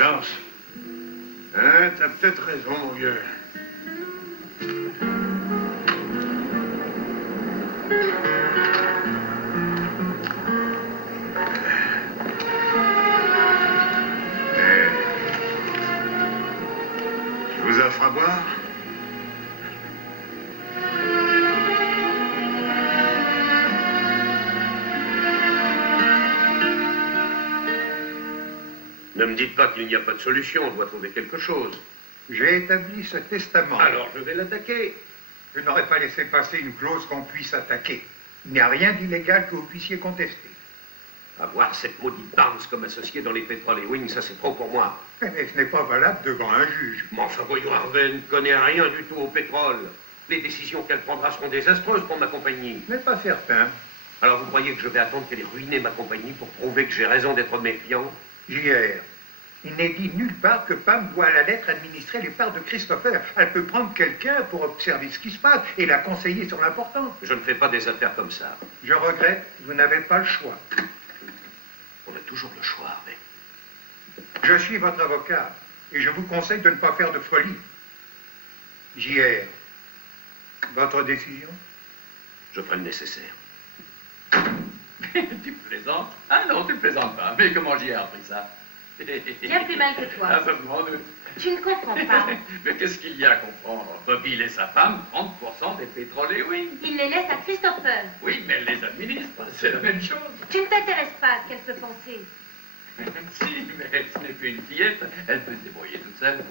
chance. Hein, t'as peut-être raison, mon vieux. Je vous offre à boire? Ne me dites pas qu'il n'y a pas de solution, on doit trouver quelque chose. J'ai établi ce testament. Alors je vais l'attaquer. Je n'aurais pas laissé passer une clause qu'on puisse attaquer. Il n'y a rien d'illégal que vous puissiez contester. Avoir cette maudite Barnes comme associée dans les Petrol et Wing, ça c'est trop pour moi. Mais ce n'est pas valable devant un juge. Mais enfin, voyons, Harvey ne connaît rien du tout au pétrole. Les décisions qu'elle prendra seront désastreuses pour ma compagnie. Ce n'est pas certain. Alors vous croyez que je vais attendre qu'elle ait ruiné ma compagnie pour prouver que j'ai raison d'être méfiant? JR, il n'est dit nulle part que Pam doit à la lettre administrer les parts de Christopher. Elle peut prendre quelqu'un pour observer ce qui se passe et la conseiller sur l'important. Je ne fais pas des affaires comme ça. Je regrette, vous n'avez pas le choix. On a toujours le choix, Harvey. Je suis votre avocat et je vous conseille de ne pas faire de folie. JR, votre décision? Je ferai le nécessaire. Tu plaisantes? Ah non, tu plaisantes pas. Mais comment j'y ai appris ça? Bien plus mal que toi. Ah, ça, je m'en doute. Tu ne comprends pas. Mais qu'est-ce qu'il y a à comprendre? Bobby et sa femme, 30% des Petrol et Wing. Il les laisse à Christopher. Oui, mais elle les administre, c'est la même chose. Tu ne t'intéresses pas à ce qu'elle peut penser. Si, mais ce n'est plus une fillette, elle peut se débrouiller toute seule.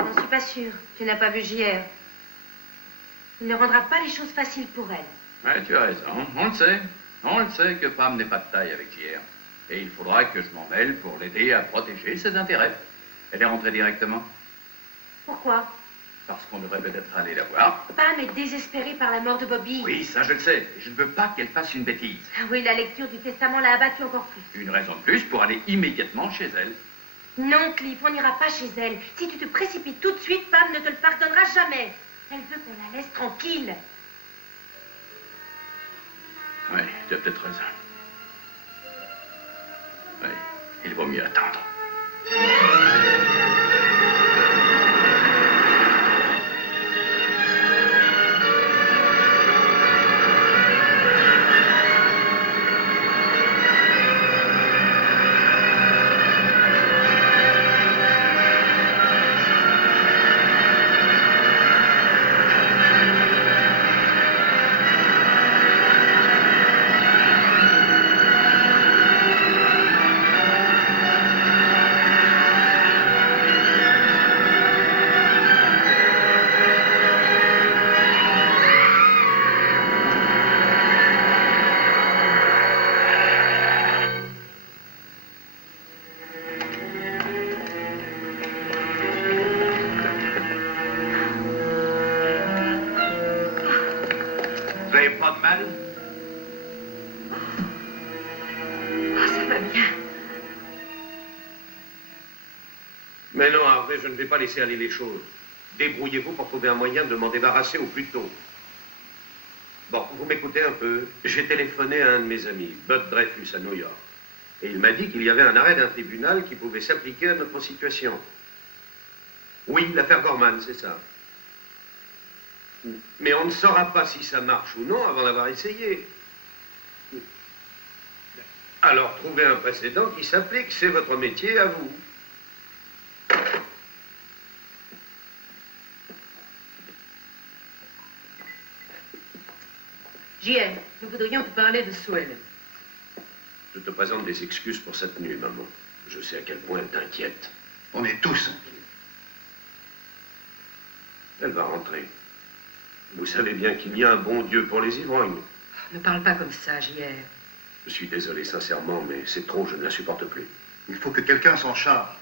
J'en suis pas sûre. Tu n'as pas vu JR. Il ne rendra pas les choses faciles pour elle. Ouais, tu as raison. On le sait. On le sait que Pam n'est pas de taille avec JR. Et il faudra que je m'en mêle pour l'aider à protéger ses intérêts. Elle est rentrée directement. Pourquoi? Parce qu'on devrait peut-être aller la voir. Pam est désespérée par la mort de Bobby. Oui, ça je le sais. Et je ne veux pas qu'elle fasse une bêtise. Ah oui, la lecture du testament l'a abattue encore plus. Une raison de plus pour aller immédiatement chez elle. Non, Cliff, on n'ira pas chez elle. Si tu te précipites tout de suite, Pam ne te le pardonnera jamais. Elle veut qu'on la laisse tranquille. Oui, tu as peut-être raison. Oui, il vaut mieux attendre. Mais non, Harvey, je ne vais pas laisser aller les choses. Débrouillez-vous pour trouver un moyen de m'en débarrasser au plus tôt. Bon, vous m'écoutez un peu. J'ai téléphoné à un de mes amis, Bud Dreyfus, à New York. Et il m'a dit qu'il y avait un arrêt d'un tribunal qui pouvait s'appliquer à notre situation. Oui, l'affaire Gorman, c'est ça. Mais on ne saura pas si ça marche ou non avant d'avoir essayé. Alors, trouvez un précédent qui s'applique. C'est votre métier, à vous. JR, nous voudrions te parler de Swell. Je te présente des excuses pour cette nuit, maman. Je sais à quel point elle t'inquiète. On est tous inquiets. Elle va rentrer. Vous savez bien qu'il y a un bon Dieu pour les ivrognes. Ne parle pas comme ça, JR. Je suis désolé, sincèrement, mais c'est trop, je ne la supporte plus. Il faut que quelqu'un s'en charge.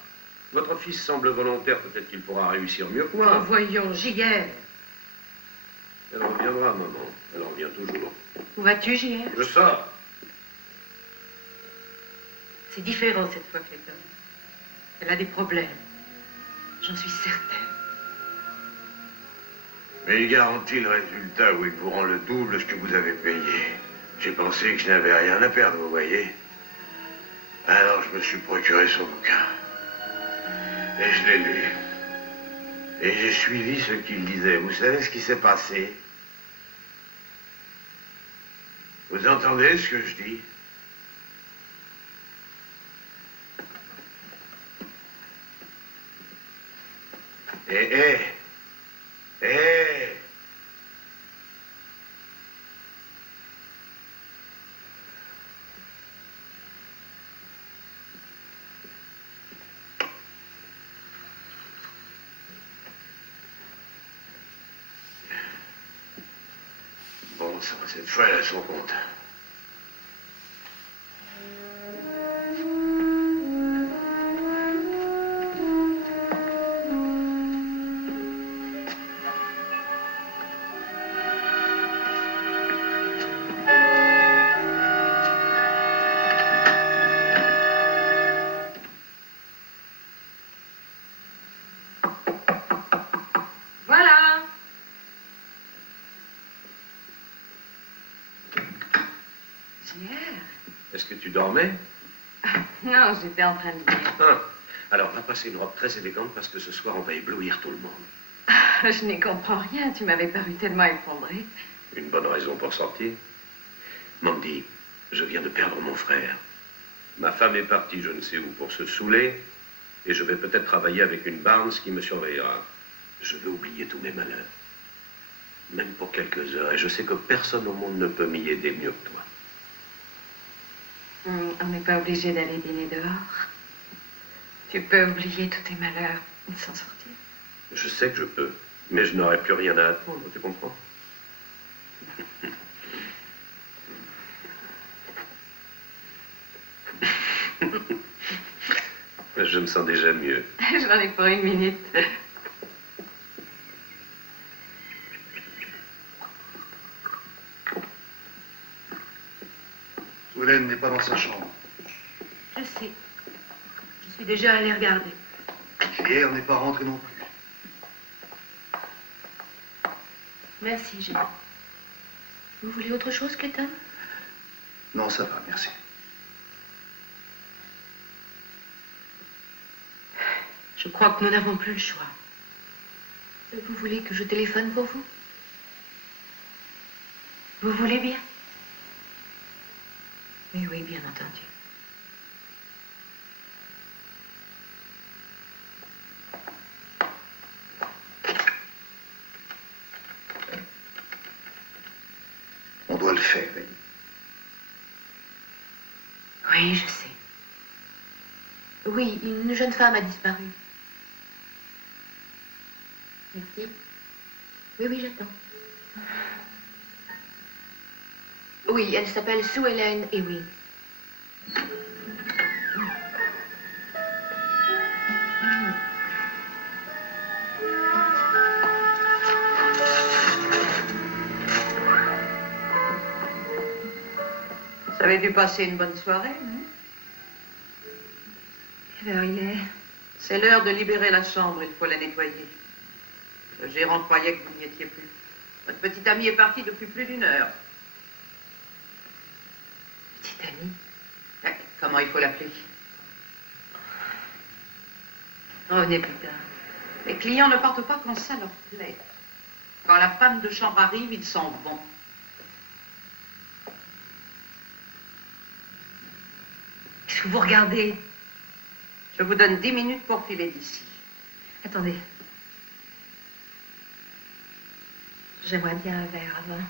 Votre fils semble volontaire, peut-être qu'il pourra réussir mieux que moi. Oh, voyons, JR. Elle reviendra, maman. Elle revient toujours. Où vas-tu, JR? Je sors. C'est différent cette fois, Clayton. Elle a des problèmes. J'en suis certaine. Mais il garantit le résultat, où il vous rend le double de ce que vous avez payé. J'ai pensé que je n'avais rien à perdre, vous voyez. Alors je me suis procuré son bouquin. Et je l'ai lu. Et j'ai suivi ce qu'il disait. Vous savez ce qui s'est passé? Vous entendez ce que je dis? Eh. Bon sang, cette fois, elle a son compte. Voilà. Hier. Est-ce que tu dormais? Non, j'étais en train de lire. Ah. Alors, va passer une robe très élégante parce que ce soir, on va éblouir tout le monde. Je n'y comprends rien. Tu m'avais paru tellement effondrée. Une bonne raison pour sortir. Mandy, je viens de perdre mon frère. Ma femme est partie je ne sais où pour se saouler et je vais peut-être travailler avec une Barnes qui me surveillera. Je veux oublier tous mes malheurs. Même pour quelques heures. Et je sais que personne au monde ne peut m'y aider mieux que toi. On n'est pas obligé d'aller dîner dehors. Tu peux oublier tous tes malheurs et s'en sortir. Je sais que je peux, mais je n'aurai plus rien à attendre, tu comprends? Je me sens déjà mieux. J'en ai pour une minute. Hélène n'est pas dans sa chambre. Je sais. Je suis déjà allée regarder. Hier n'est pas rentré non plus. Merci, Jeanne. Vous voulez autre chose, Clayton? Non, ça va, merci. Je crois que nous n'avons plus le choix. Vous voulez que je téléphone pour vous? Vous voulez bien? Oui, oui, bien entendu. On doit le faire, Annie. Oui, je sais. Oui, une jeune femme a disparu. Merci. Oui, oui, j'attends. Oui, elle s'appelle Sue Ellen Ewing. Vous avez dû passer une bonne soirée, non? Quelle heure il est? C'est l'heure de libérer la chambre, il faut la nettoyer. Le gérant croyait que vous n'y étiez plus. Votre petite amie est partie depuis plus d'1 heure. Petite amie? Comment il faut l'appeler? Revenez plus tard. Les clients ne partent pas quand ça leur plaît. Quand la femme de chambre arrive, ils s'en vont. Qu'est-ce que vous regardez? Je vous donne 10 minutes pour filer d'ici. Attendez. J'aimerais bien un verre avant.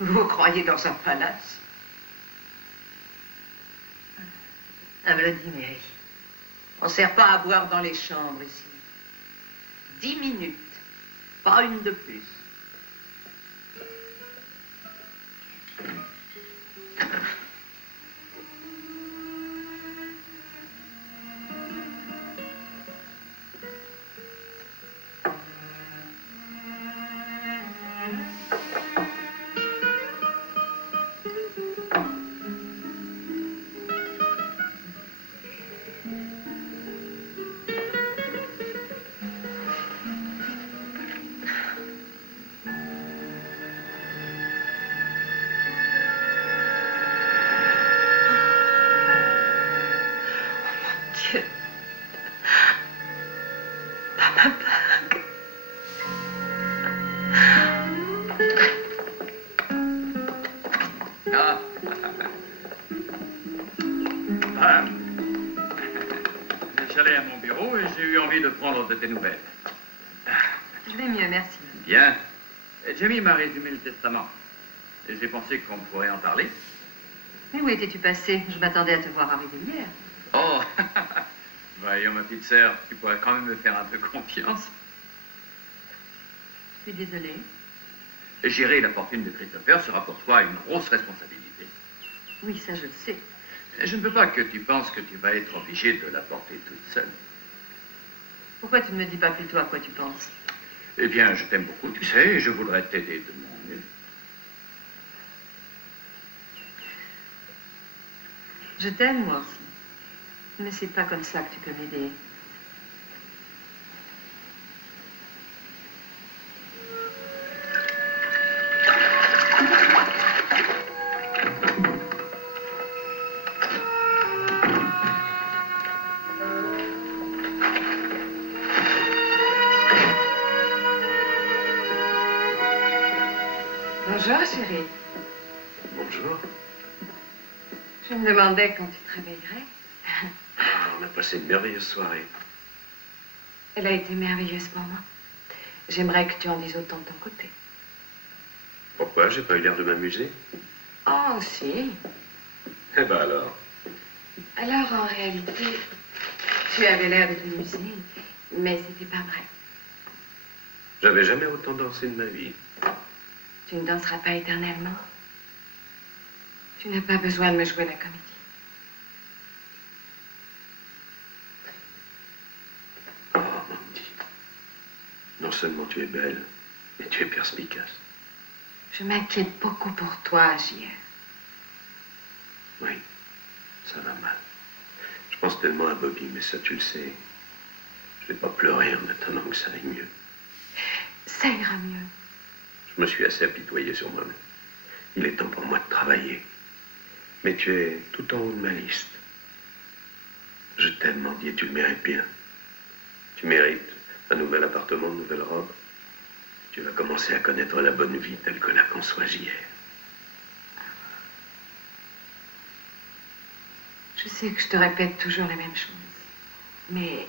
Vous croyez dans un palace? À Bloody Mary. On ne sert pas à boire dans les chambres ici. 10 minutes, pas une de plus. Papa Park. Ah. Ah. J'allais à mon bureau et j'ai eu envie de prendre de tes nouvelles. Je vais mieux, merci. Bien. Jamie m'a résumé le testament. Et j'ai pensé qu'on pourrait en parler. Mais où étais-tu passé? Je m'attendais à te voir arriver hier. Oh. Voyons, ma petite sœur, tu pourrais quand même me faire un peu confiance. Je suis désolée. Gérer la fortune de Christopher sera pour toi une grosse responsabilité. Oui, ça je le sais. Je ne veux pas que tu penses que tu vas être obligée de la porter toute seule. Pourquoi tu ne me dis pas plutôt à quoi tu penses? Eh bien, je t'aime beaucoup, tu sais, et je voudrais t'aider de mon mieux. Je t'aime, moi aussi. Mais c'est pas comme ça que tu peux m'aider. Bonjour, chérie. Bonjour. Je me demandais quand tu te réveillerais. Ah, on a passé une merveilleuse soirée. Elle a été merveilleuse pour moi. J'aimerais que tu en dises autant de ton côté. Pourquoi? J'ai pas eu l'air de m'amuser? Oh, si. Eh ben alors. Alors, en réalité, tu avais l'air de t'amuser, mais c'était pas vrai. J'avais jamais autant dansé de ma vie. Tu ne danseras pas éternellement. Tu n'as pas besoin de me jouer la comédie. Oh, Mandy. Non seulement tu es belle, mais tu es perspicace. Je m'inquiète beaucoup pour toi, JR. Oui, ça va mal. Je pense tellement à Bobby, mais ça tu le sais. Je vais pas pleurer en attendant que ça aille mieux. Ça ira mieux. Je me suis assez apitoyé sur moi-même. Il est temps pour moi de travailler. Mais tu es tout en haut de ma liste. Je t'aime, Mandy, et tu le mérites bien. Tu mérites un nouvel appartement, une nouvelle robe. Tu vas commencer à connaître la bonne vie telle que la conçoit JR. Je sais que je te répète toujours les mêmes choses. Mais...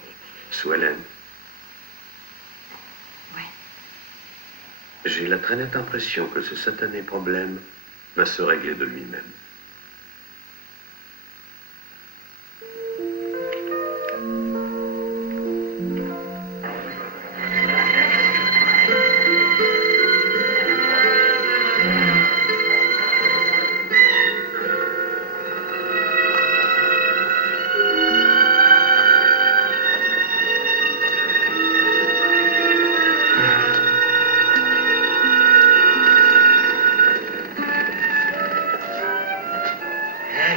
Sue Ellen. Oui. J'ai la très nette impression que ce satané problème va se régler de lui-même.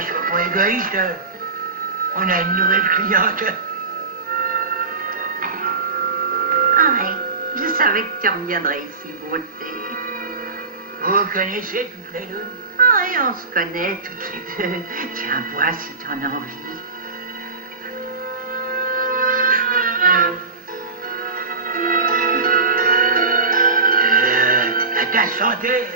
Sois pas égoïste. On a une nouvelle cliente. Ah oui, je savais que tu reviendrais ici, beauté. Vous vous connaissez toutes les deux? Ah oui, on se connaît toutes les deux. Tiens, bois si t'en as envie. À ta santé.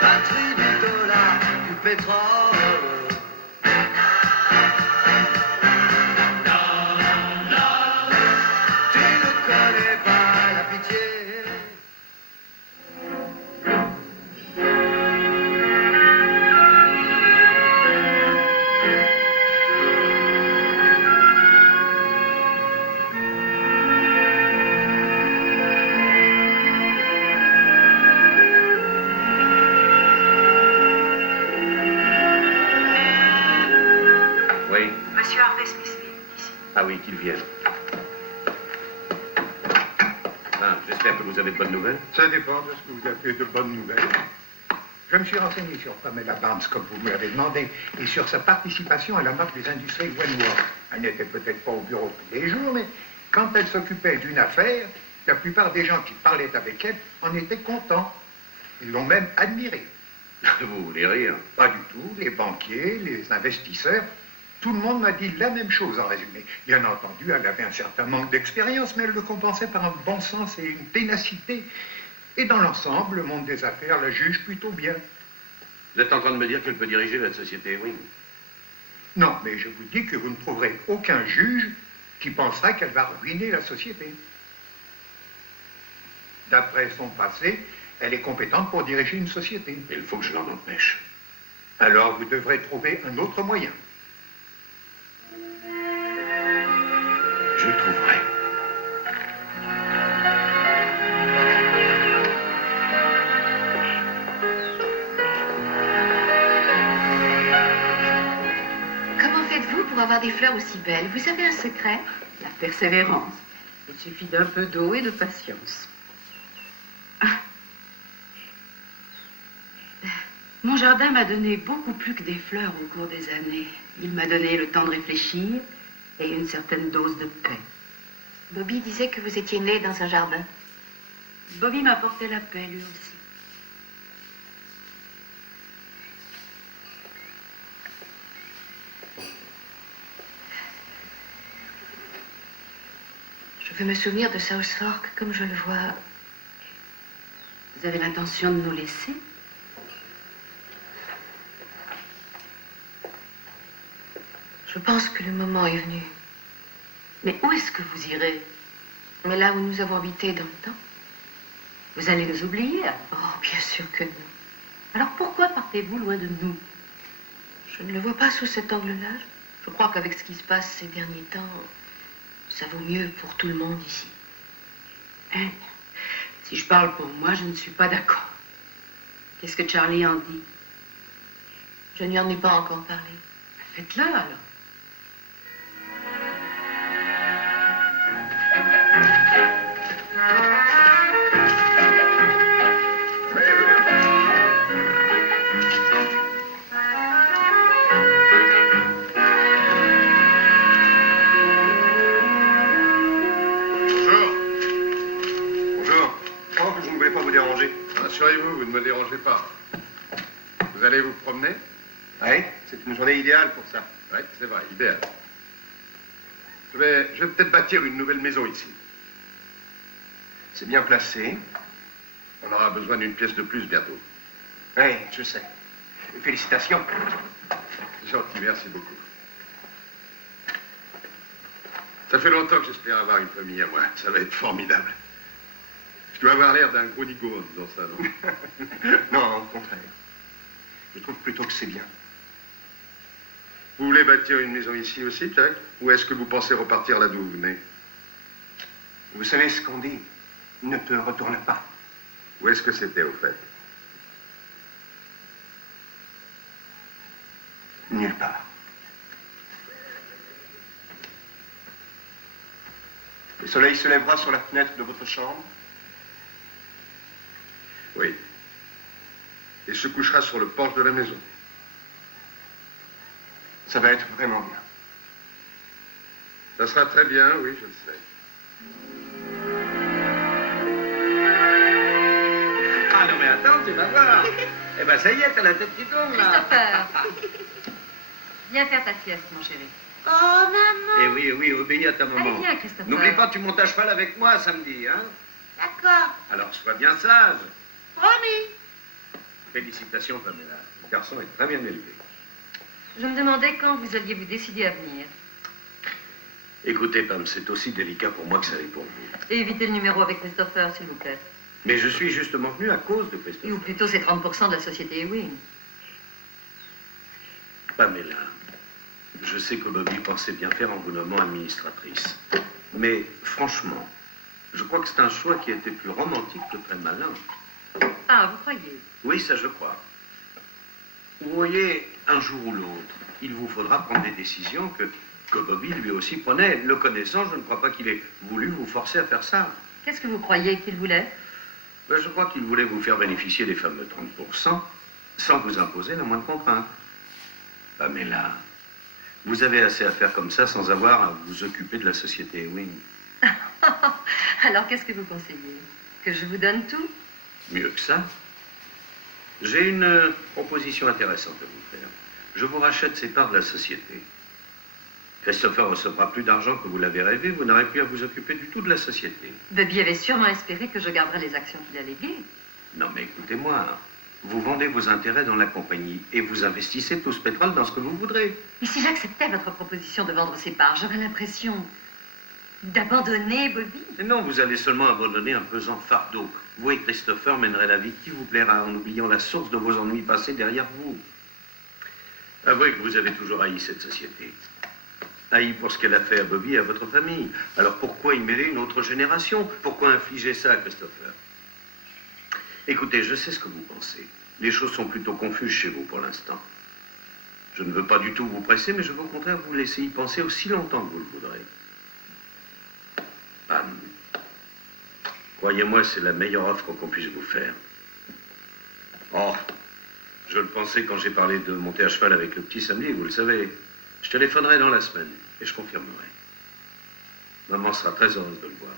Patrie du dollar, du pétrole. Tu ne connais pas la pitié. Monsieur Harvey Smithfield, ici. Ah oui, qu'il vienne. Ah, j'espère que vous avez de bonnes nouvelles. Ça dépend de ce que vous appelez de bonnes nouvelles. Je me suis renseigné sur Pamela Barnes, comme vous me l'avez demandé, et sur sa participation à la marque des industries Wentworth. Elle n'était peut-être pas au bureau tous les jours, mais quand elle s'occupait d'une affaire, la plupart des gens qui parlaient avec elle en étaient contents. Ils l'ont même admirée. Vous voulez rire? Pas du tout. Les banquiers, les investisseurs, tout le monde m'a dit la même chose en résumé. Bien entendu, elle avait un certain manque d'expérience, mais elle le compensait par un bon sens et une ténacité. Et dans l'ensemble, le monde des affaires la juge plutôt bien. Vous êtes en train de me dire qu'elle peut diriger votre société Ewing? Non, mais je vous dis que vous ne trouverez aucun juge qui pensera qu'elle va ruiner la société. D'après son passé, elle est compétente pour diriger une société. Il faut que je l'en empêche. Alors vous devrez trouver un autre moyen. Je le trouverai. Comment faites-vous pour avoir des fleurs aussi belles? Vous avez un secret? La persévérance. Il suffit d'un peu d'eau et de patience. Mon jardin m'a donné beaucoup plus que des fleurs au cours des années. Il m'a donné le temps de réfléchir et une certaine dose de paix. Bobby disait que vous étiez né dans un jardin. Bobby m'apportait la paix, lui aussi. Je veux me souvenir de South Fork comme je le vois. Vous avez l'intention de nous laisser? Je pense que le moment est venu. Mais où est-ce que vous irez? Mais là où nous avons habité dans le temps? Vous allez nous oublier? Oh, bien sûr que non. Alors pourquoi partez-vous loin de nous? Je ne le vois pas sous cet angle-là. Je crois qu'avec ce qui se passe ces derniers temps, ça vaut mieux pour tout le monde ici. Hein? Si je parle pour moi, je ne suis pas d'accord. Qu'est-ce que Charlie en dit? Je n'y en ai pas encore parlé. Faites-le alors. Rassurez-vous, vous ne me dérangez pas. Vous allez vous promener? Oui, c'est une journée idéale pour ça. Oui, c'est vrai, idéal. Je vais peut-être bâtir une nouvelle maison ici. C'est bien placé. On aura besoin d'une pièce de plus bientôt. Oui, je sais. Félicitations. C'est gentil, merci beaucoup. Ça fait longtemps que j'espère avoir une famille à moi. Ça va être formidable. Je dois avoir l'air d'un gros nigo en disant ça, non? Non, au contraire. Je trouve plutôt que c'est bien. Vous voulez bâtir une maison ici aussi, Jack? Ou est-ce que vous pensez repartir là d'où vous venez? Vous savez ce qu'on dit? Ne te retourne pas. Où est-ce que c'était, au fait? Nulle part. Le soleil se lèvera sur la fenêtre de votre chambre. Oui. Et se couchera sur le porche de la maison. Ça va être vraiment bien. Ça sera très bien, oui, je le sais. Ah non mais attends, tu vas voir. Eh ben ça y est, t'as la tête qui tourne là. Christopher, viens faire ta sieste, mon chéri. Oh, maman. Eh oui, obéis à ta maman. Allez, viens, Christopher. N'oublie pas, tu montes à cheval avec moi samedi, hein? D'accord. Alors sois bien sage. Promis. Félicitations, Pamela. Le garçon est très bien élevé. Je me demandais quand vous alliez vous décider à venir. Écoutez, Pam, c'est aussi délicat pour moi que ça l'est pour vous. Et évitez le numéro avec Christopher, s'il vous plaît. Mais je suis justement venu à cause de Christopher. Ou plutôt, c'est 30% de la société Ewing. Pamela, je sais que Bobby pensait bien faire en vous nommant administratrice. Mais franchement, je crois que c'est un choix qui a été plus romantique que très malin. Ah, vous croyez? Oui, ça je crois. Vous voyez, un jour ou l'autre, il vous faudra prendre des décisions que que Bobby lui aussi prenait. Le connaissant, je ne crois pas qu'il ait voulu vous forcer à faire ça. Qu'est-ce que vous croyez qu'il voulait? Ben, je crois qu'il voulait vous faire bénéficier des fameux 30% sans vous imposer la moindre contrainte. Pamela, vous avez assez à faire comme ça sans avoir à vous occuper de la société Ewing. Alors, qu'est-ce que vous conseillez? Que je vous donne tout? Mieux que ça. J'ai une proposition intéressante à vous faire. Je vous rachète ces parts de la société. Christopher recevra plus d'argent que vous l'avez rêvé, vous n'aurez plus à vous occuper du tout de la société. Bobby avait sûrement espéré que je garderais les actions qu'il a léguées. Non, mais écoutez-moi. Vous vendez vos intérêts dans la compagnie et vous investissez tout ce pétrole dans ce que vous voudrez. Et si j'acceptais votre proposition de vendre ses parts, j'aurais l'impression d'abandonner Bobby. Mais non, vous allez seulement abandonner un pesant fardeau. Vous et Christopher mènerez la vie qui vous plaira en oubliant la source de vos ennuis passés derrière vous. Avouez que vous avez toujours haï cette société. Haï pour ce qu'elle a fait à Bobby et à votre famille. Alors pourquoi y mêler une autre génération? Pourquoi infliger ça à Christopher? Écoutez, je sais ce que vous pensez. Les choses sont plutôt confuses chez vous pour l'instant. Je ne veux pas du tout vous presser, mais je veux au contraire vous laisser y penser aussi longtemps que vous le voudrez. Pam, croyez-moi, c'est la meilleure offre qu'on puisse vous faire. Oh, je le pensais quand j'ai parlé de monter à cheval avec le petit samedi, vous le savez. Je téléphonerai dans la semaine et je confirmerai. Maman sera très heureuse de le voir.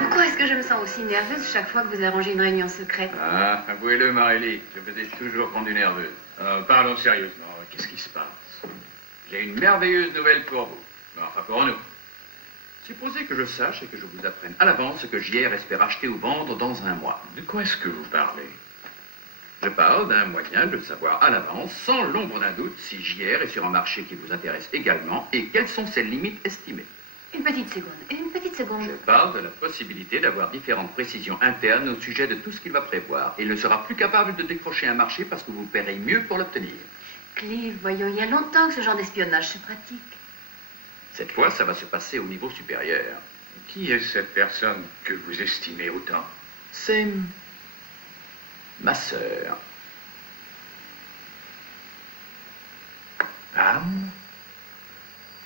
Pourquoi est-ce que je me sens aussi nerveuse chaque fois que vous arrangez une réunion secrète? Ah, avouez-le, Marélie, je vous ai toujours rendu nerveux. Parlons sérieusement, qu'est-ce qui se passe? J'ai une merveilleuse nouvelle pour vous. Enfin, pour nous. Supposez que je sache et que je vous apprenne à l'avance ce que JR espère acheter ou vendre dans un mois. De quoi est-ce que vous parlez? Je parle d'un moyen de savoir à l'avance, sans l'ombre d'un doute, si JR est sur un marché qui vous intéresse également et quelles sont ses limites estimées. Une petite seconde. Je parle de la possibilité d'avoir différentes précisions internes au sujet de tout ce qu'il va prévoir. Il ne sera plus capable de décrocher un marché parce que vous paierez mieux pour l'obtenir. Clive, voyons, il y a longtemps que ce genre d'espionnage se pratique. Cette fois, ça va se passer au niveau supérieur. Qui est cette personne que vous estimez autant? C'est ma sœur. Pam?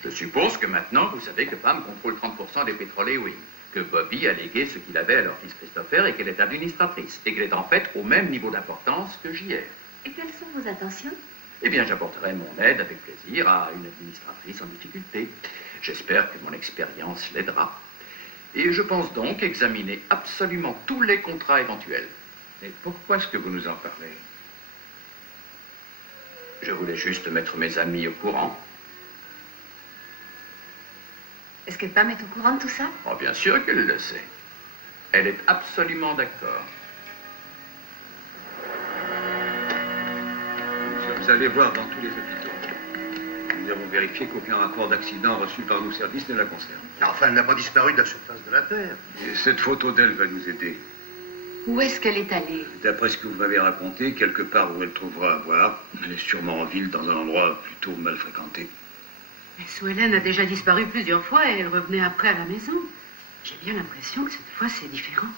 Je suppose que maintenant, vous savez que Pam contrôle 30% des pétroles Ewing, que Bobby a légué ce qu'il avait à leur fils Christopher et qu'elle est administratrice, et qu'elle est en fait au même niveau d'importance que JR. Et quelles sont vos intentions? Eh bien, j'apporterai mon aide avec plaisir à une administratrice en difficulté. J'espère que mon expérience l'aidera. Et je pense donc examiner absolument tous les contrats éventuels. Mais pourquoi est-ce que vous nous en parlez? Je voulais juste mettre mes amis au courant. Est-ce que Pam est au courant de tout ça? Oh, bien sûr qu'elle le sait. Elle est absolument d'accord. Nous sommes allés voir dans tous les hôpitaux. Nous avons vérifié qu'aucun rapport d'accident reçu par nos services ne la concerne. Enfin, elle n'a pas disparu de la surface de la Terre. Et cette photo d'elle va nous aider. Où est-ce qu'elle est allée? D'après ce que vous m'avez raconté, quelque part où elle trouvera à voir. Elle est sûrement en ville, dans un endroit plutôt mal fréquenté. Mais Sue Ellen a déjà disparu plusieurs fois et elle revenait après à la maison. J'ai bien l'impression que cette fois, c'est différent.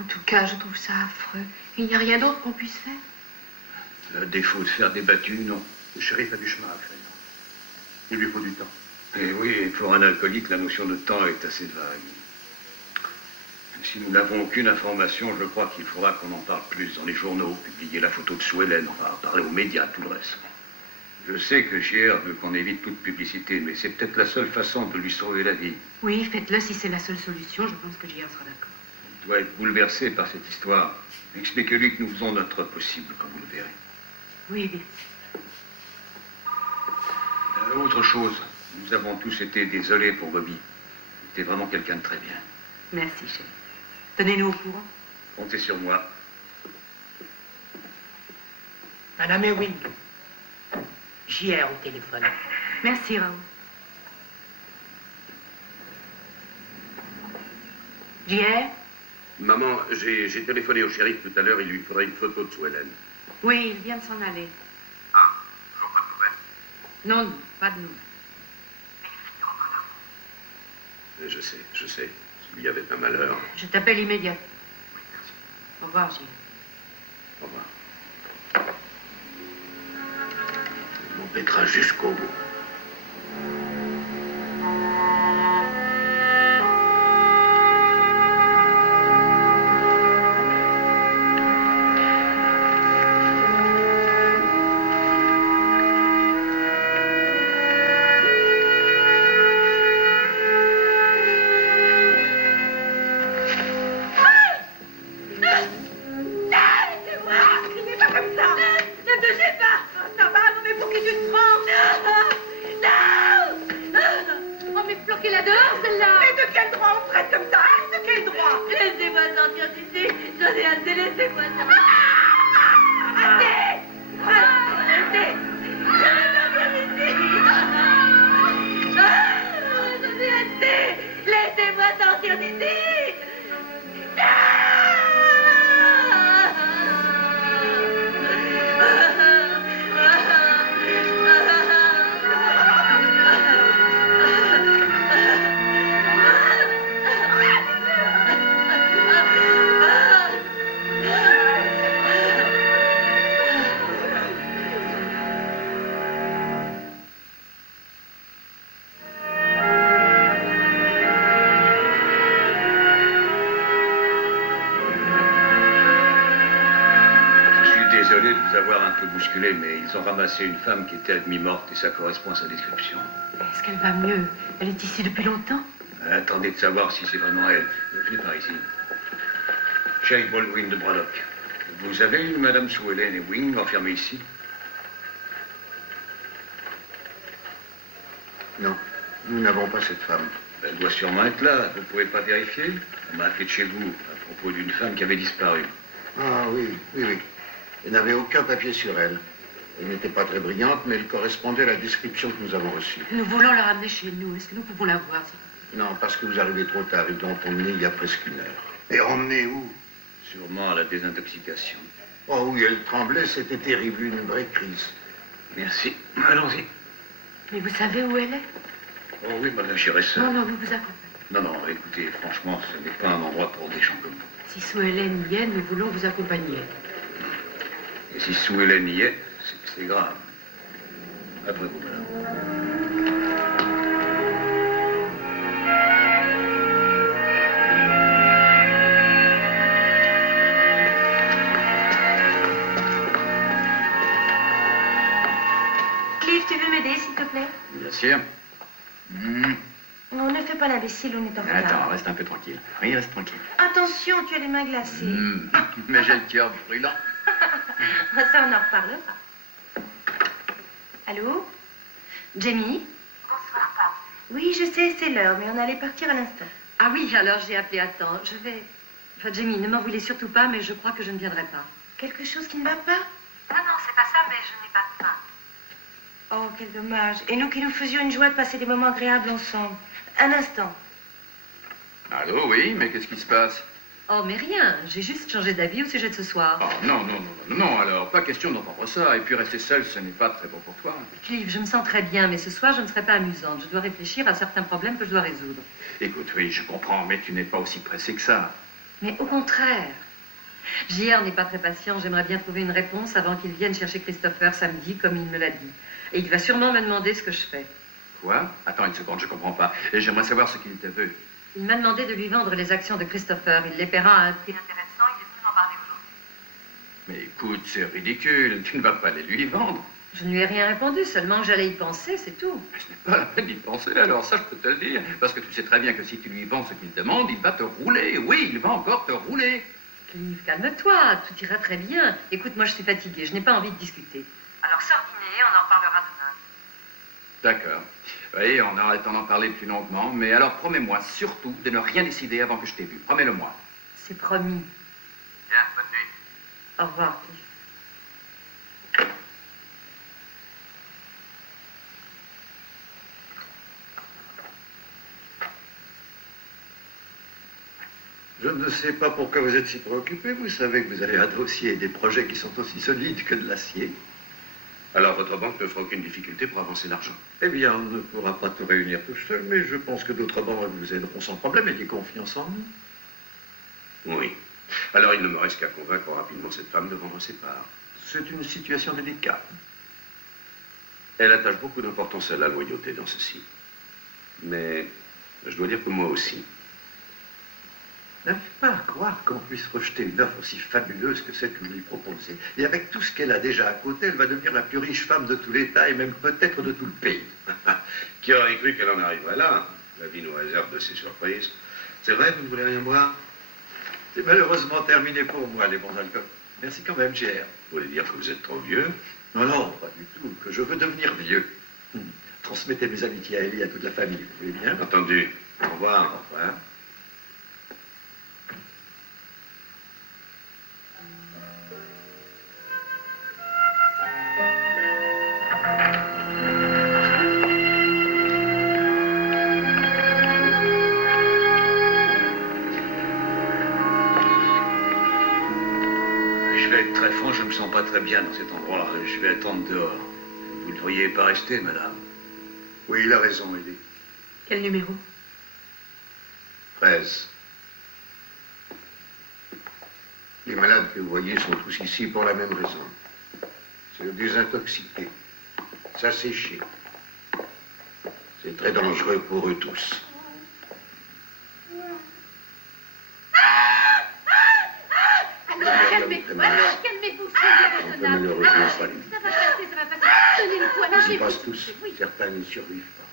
En tout cas, je trouve ça affreux. Il n'y a rien d'autre qu'on puisse faire. À défaut de faire des battues, non. Le shérif a du chemin à faire. Il lui faut du temps. Et oui, et pour un alcoolique, la notion de temps est assez vague. Si nous n'avons aucune information, je crois qu'il faudra qu'on en parle plus dans les journaux, publier la photo de Sue Ellen, enfin, parler aux médias, tout le reste. Je sais que JR veut qu'on évite toute publicité, mais c'est peut-être la seule façon de lui sauver la vie. Oui, faites-le si c'est la seule solution. Je pense que JR sera d'accord. Il doit être bouleversé par cette histoire. Expliquez-lui que nous faisons notre possible, comme vous le verrez. Oui, bien. Autre chose, nous avons tous été désolés pour Bobby. C'était vraiment quelqu'un de très bien. Merci, chérie. Tenez-nous au courant. Comptez sur moi. Madame Ewing, JR au téléphone. Merci, Raoul. JR? Maman, j'ai téléphoné au shérif tout à l'heure, il lui faudrait une photo de Sue Ellen. Oui, il vient de s'en aller. Ah, toujours pas de nouvelles. Non, pas de nouvelles. Je sais. S'il y avait un malheur. Je t'appelle immédiatement. Au revoir, Gilles. Au revoir. Il m'embêtera jusqu'au bout. Mais ils ont ramassé une femme qui était à demi morte et ça correspond à sa description. Est-ce qu'elle va mieux? Elle est ici depuis longtemps? Attendez de savoir si c'est vraiment elle. Venez par ici. Jake Baldwin de Braddock. Vous avez eu Madame Sue Ellen Ewing enfermée ici? Non, nous n'avons pas cette femme. Elle doit sûrement être là. Vous ne pouvez pas vérifier? On m'a appelé de chez vous à propos d'une femme qui avait disparu. Ah oui. Elle n'avait aucun papier sur elle. Elle n'était pas très brillante, mais elle correspondait à la description que nous avons reçue. Nous voulons la ramener chez nous. Est-ce que nous pouvons la voir? Non, parce que vous arrivez trop tard. Ils l'ont emmenée il y a presque une heure. Et emmenée où? Sûrement à la désintoxication. Oh oui, elle tremblait. C'était terrible. Une vraie crise. Merci. Allons-y. Mais vous savez où elle est? Oh oui, madame, j'irai seule. Non, nous vous accompagnons. Non, écoutez, franchement, ce n'est pas un endroit pour des gens comme vous. Si Sue Ellen y est, nous voulons vous accompagner. Et si Sue Ellen y est, c'est grave. Après vous, madame. Clive, tu veux m'aider, s'il te plaît? Bien sûr. On ne fait pas l'imbécile, on est en retard. Attends, reste un peu tranquille. Oui, reste tranquille. Attention, tu as les mains glacées. Mais j'ai le cœur brûlant. Ça, on en reparlera. Allô? Jamie? Bonsoir, Pam. Oui, je sais, c'est l'heure, mais on allait partir à l'instant. Ah oui, alors j'ai appelé à temps. Je vais... Enfin, Jamie, ne m'en voulez surtout pas, mais je crois que je ne viendrai pas. Quelque chose qui ne va pas? Non, c'est pas ça, mais je n'ai pas de faim. Oh, quel dommage. Et nous qui nous faisions une joie de passer des moments agréables ensemble. Un instant. Allô, oui, mais qu'est-ce qui se passe? Oh, mais rien. J'ai juste changé d'avis au sujet de ce soir. Oh, non, alors, pas question d'entendre ça. Et puis rester seule, ce n'est pas très bon pour toi. Clive, je me sens très bien, mais ce soir, je ne serai pas amusante. Je dois réfléchir à certains problèmes que je dois résoudre. Écoute, oui, je comprends, mais tu n'es pas aussi pressée que ça. Mais au contraire. JR n'est pas très patient. J'aimerais bien trouver une réponse avant qu'il vienne chercher Christopher samedi, comme il me l'a dit. Et il va sûrement me demander ce que je fais. Quoi? Attends une seconde, je comprends pas. Et j'aimerais savoir ce qu'il te veut. Il m'a demandé de lui vendre les actions de Christopher. Il les paiera à un prix intéressant. Il est venu m'en parler aujourd'hui. Mais écoute, c'est ridicule. Tu ne vas pas les lui vendre. Je ne lui ai rien répondu, seulement que j'allais y penser, c'est tout. Mais ce n'est pas la peine d'y penser, alors ça, je peux te le dire. Parce que tu sais très bien que si tu lui vends ce qu'il demande, il va te rouler. Oui, il va encore te rouler. Clive, calme-toi, tout ira très bien. Écoute, moi, je suis fatiguée, je n'ai pas envie de discuter. Alors, sors dîner, on en reparlera demain. D'accord. Oui, on aura le temps d'en parler plus longuement, mais alors promets-moi surtout de ne rien décider avant que je t'ai vu. Promets-le-moi. C'est promis. Bien, bonne nuit. Au revoir, Clive. Je ne sais pas pourquoi vous êtes si préoccupé. Vous savez que vous avez un dossier et des projets qui sont aussi solides que de l'acier. Alors votre banque ne fera aucune difficulté pour avancer l'argent. Eh bien, on ne pourra pas tout réunir tout seul, mais je pense que d'autres banques vous aideront sans problème. Ayez confiance en nous. Oui. Alors il ne me reste qu'à convaincre rapidement cette femme de vendre ses parts. C'est une situation délicate. Elle attache beaucoup d'importance à la loyauté dans ceci. Mais je dois dire que moi aussi. N'arrive pas à croire qu'on puisse rejeter une offre aussi fabuleuse que celle que vous lui proposez. Et avec tout ce qu'elle a déjà à côté, elle va devenir la plus riche femme de tout l'État et même peut-être de tout le pays. Qui aurait cru qu'elle en arriverait là? La vie nous réserve de ces surprises. C'est vrai, vous ne voulez rien boire? C'est malheureusement terminé pour moi, les bons alcools. Merci quand même, cher. Vous voulez dire que vous êtes trop vieux? Non, non, pas du tout, que je veux devenir vieux. Transmettez mes amitiés à elle et à toute la famille, vous voulez bien? Entendu. Au revoir. Au revoir. Très franc, je me sens pas très bien dans cet endroit. Je vais attendre dehors. Vous ne devriez pas rester, madame. Oui, il a raison, Elie. Quel numéro? 13. Les malades que vous voyez sont tous ici pour la même raison. Se désintoxiquer, s'assécher. C'est très dangereux pour eux tous. Calmez-vous, soyez raisonnable. Malheureusement, pas lui. Ça va passer, ça va passer. Tenez le poids, Ils y lâchez-vous. passent tous. Oui. Certains n'y survivent pas.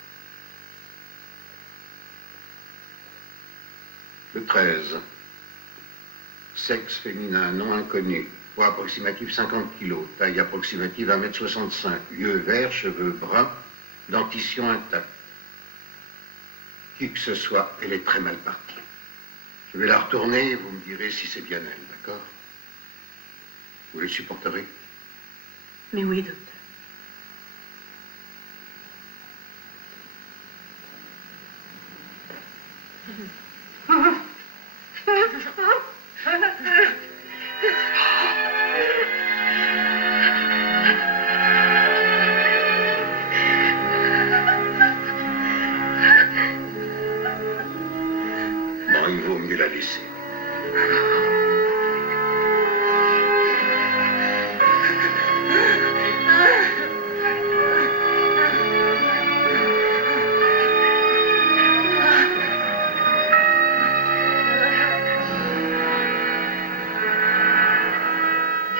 Le 13. Sexe féminin non inconnu. Poids approximatif 50 kg. Taille approximative 1,65 m. Yeux verts, cheveux bruns. Dentition intacte. Qui que ce soit, elle est très mal partie. Je vais la retourner et vous me direz si c'est bien elle, d'accord? Vous le supporterez? Mais oui, docteur. Bon, il vaut mieux la laisser.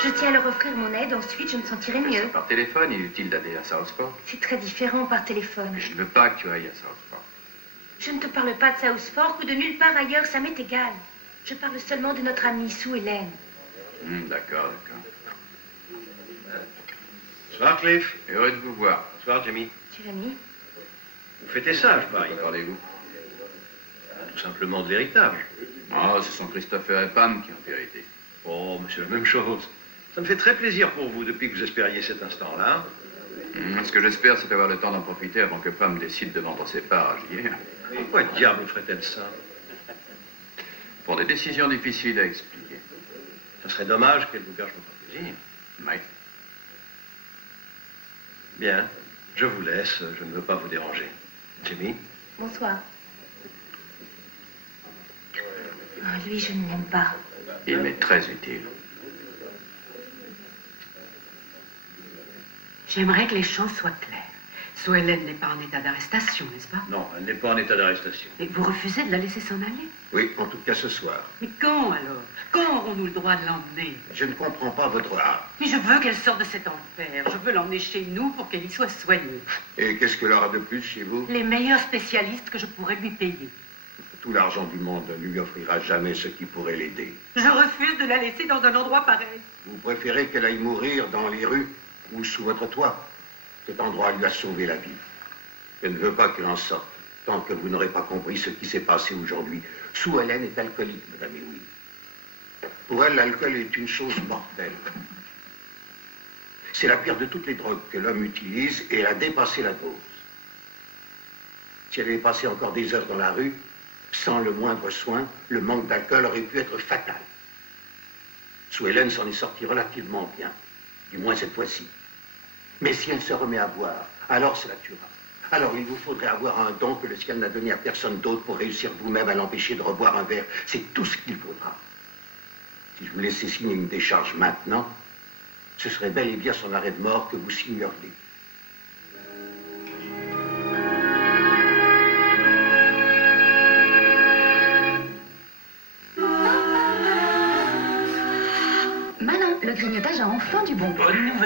Je tiens à leur offrir mon aide, ensuite je me sentirai mieux. Par téléphone, inutile d'aller à Southport. C'est très différent par téléphone. Mais je ne veux pas que tu ailles à Southport. Je ne te parle pas de Southport ou de nulle part ailleurs, ça m'est égal. Je parle seulement de notre amie Sue Hélène. D'accord, d'accord. Bonsoir, Cliff. Heureux de vous voir. Bonsoir, Jamie. Jérémy, Vous fêtez ça, je parie. De quoi parlez-vous? Tout simplement de l'héritage. Ah, ce sont Christopher et Pam qui ont hérité. Oh, mais c'est la même chose. Ça me fait très plaisir pour vous depuis que vous espériez cet instant-là. Ce que j'espère, c'est d'avoir le temps d'en profiter avant que Pam décide de vendre ses parts à J.R. Pourquoi diable ferait-elle ça? Pour des décisions difficiles à expliquer. Ce serait dommage qu'elle vous gâche votre plaisir. Oui. Bien, je vous laisse, je ne veux pas vous déranger. Jimmy? bonsoir. Lui, je ne l'aime pas. Il m'est très utile. J'aimerais que les choses soient claires. Sue Hélène n'est pas en état d'arrestation, n'est-ce pas? Non, elle n'est pas en état d'arrestation. Et vous refusez de la laisser s'en aller? Oui, en tout cas ce soir. Mais quand alors? Quand aurons-nous le droit de l'emmener? Je ne comprends pas votre art. Mais je veux qu'elle sorte de cet enfer. Je veux l'emmener chez nous pour qu'elle y soit soignée. Et qu'est-ce qu'elle aura de plus chez vous? Les meilleurs spécialistes que je pourrais lui payer. Tout l'argent du monde ne lui offrira jamais ce qui pourrait l'aider. Je refuse de la laisser dans un endroit pareil. Vous préférez qu'elle aille mourir dans les rues ou sous votre toit? Cet endroit lui a sauvé la vie. Je ne veux pas qu'elle en sorte, tant que vous n'aurez pas compris ce qui s'est passé aujourd'hui. Sue Hélène est alcoolique, madame Ewing. Pour elle, l'alcool est une chose mortelle. C'est la pire de toutes les drogues que l'homme utilise et elle a dépassé la dose. Si elle avait passé encore des heures dans la rue, sans le moindre soin, le manque d'alcool aurait pu être fatal. Sue Hélène s'en est sortie relativement bien, du moins cette fois-ci. Mais si elle se remet à boire, alors ça la tuera. Alors il vous faudrait avoir un don que le ciel n'a donné à personne d'autre pour réussir vous-même à l'empêcher de reboire un verre. C'est tout ce qu'il faudra. Si je vous laissais signer une décharge maintenant, ce serait bel et bien son arrêt de mort que vous signeriez. Malin, le grignotage a enfin du bon. Bonne nouvelle.